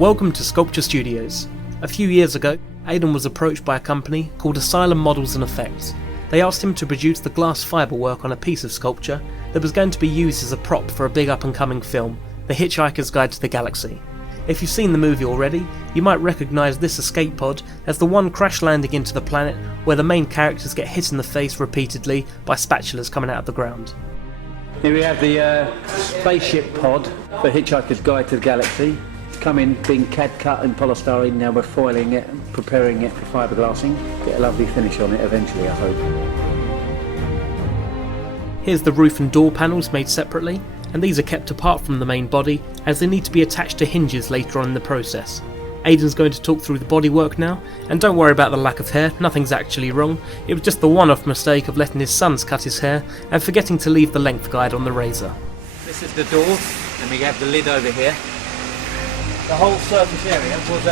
Welcome to Sculpture Studios. A few years ago, Aden was approached by a company called Asylum Models and Effects. They asked him to produce the glass fibre work on a piece of sculpture that was going to be used as a prop for a big up-and-coming film, The Hitchhiker's Guide to the Galaxy. If you've seen the movie already, you might recognise this escape pod as the one crash landing into the planet where the main characters get hit in the face repeatedly by spatulas coming out of the ground. Here we have the spaceship pod for Hitchhiker's Guide to the Galaxy. It's come in being CAD cut in polystyrene, now we're foiling it and preparing it for fiberglassing. Get a lovely finish on it eventually, I hope. Here's the roof and door panels made separately, and these are kept apart from the main body as they need to be attached to hinges later on in the process. Aiden's going to talk through the bodywork now, and don't worry about the lack of hair, nothing's actually wrong. It was just the one-off mistake of letting his sons cut his hair and forgetting to leave the length guide on the razor. This is the door, and we have the lid over here. The whole surface area was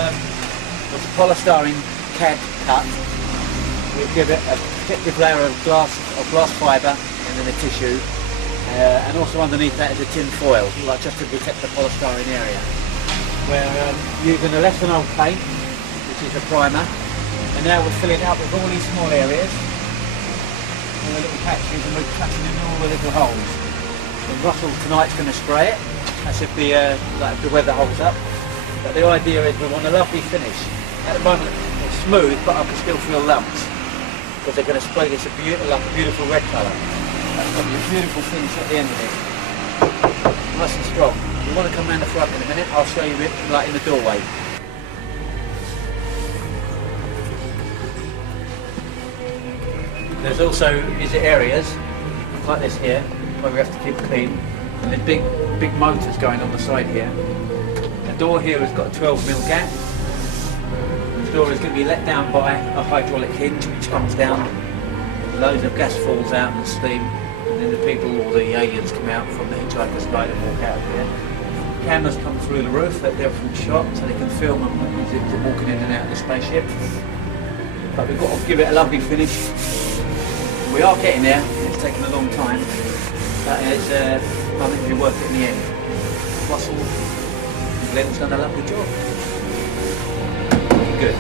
polystyrene CAD cut. We give it a protective layer of glass fibre and then a tissue, and also underneath that is a tin foil, like just to protect the polystyrene area. We're using a less than old paint, which is a primer, and now we're filling it up with all these small areas, all the little patches, and we're cutting in all the little holes. And Russell tonight's going to spray it, as if the weather holds up. But the idea is we want a lovely finish. At the moment it's smooth, but I can still feel lumps, because they're going to spray this like a beautiful red colour. That's going to be a beautiful finish at the end of it. Nice and strong. You want to come round the front in a minute, I'll show you it like in the doorway. There's also areas like this here where we have to keep clean, and there's big motors going on the side here. The door here has got a 12mm gap. The door is going to be let down by a hydraulic hinge which comes down, loads of gas falls out and steam, and then the people or the aliens come out from the Hitchhiker's Guide and walk out of here. Cameras come through the roof at different shots so they can film them as they're walking in and out of the spaceship. But we've got to give it a lovely finish. We are getting there, it's taken a long time, but it's, I think it'll be worth it in the end. Russell and Glenn's done a lovely job. Good.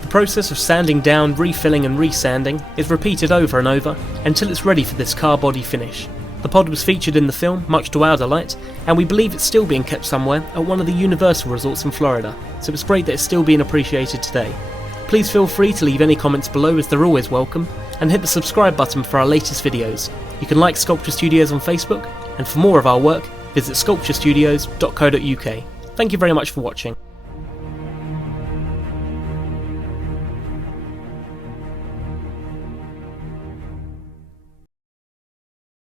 The process of sanding down, refilling and resanding is repeated over and over until it's ready for this car body finish. The pod was featured in the film, much to our delight, and we believe it's still being kept somewhere at one of the Universal resorts in Florida, so it's great that it's still being appreciated today. Please feel free to leave any comments below, as they're always welcome, and hit the subscribe button for our latest videos. You can like Sculpture Studios on Facebook, and for more of our work, visit sculpturestudios.co.uk. Thank you very much for watching.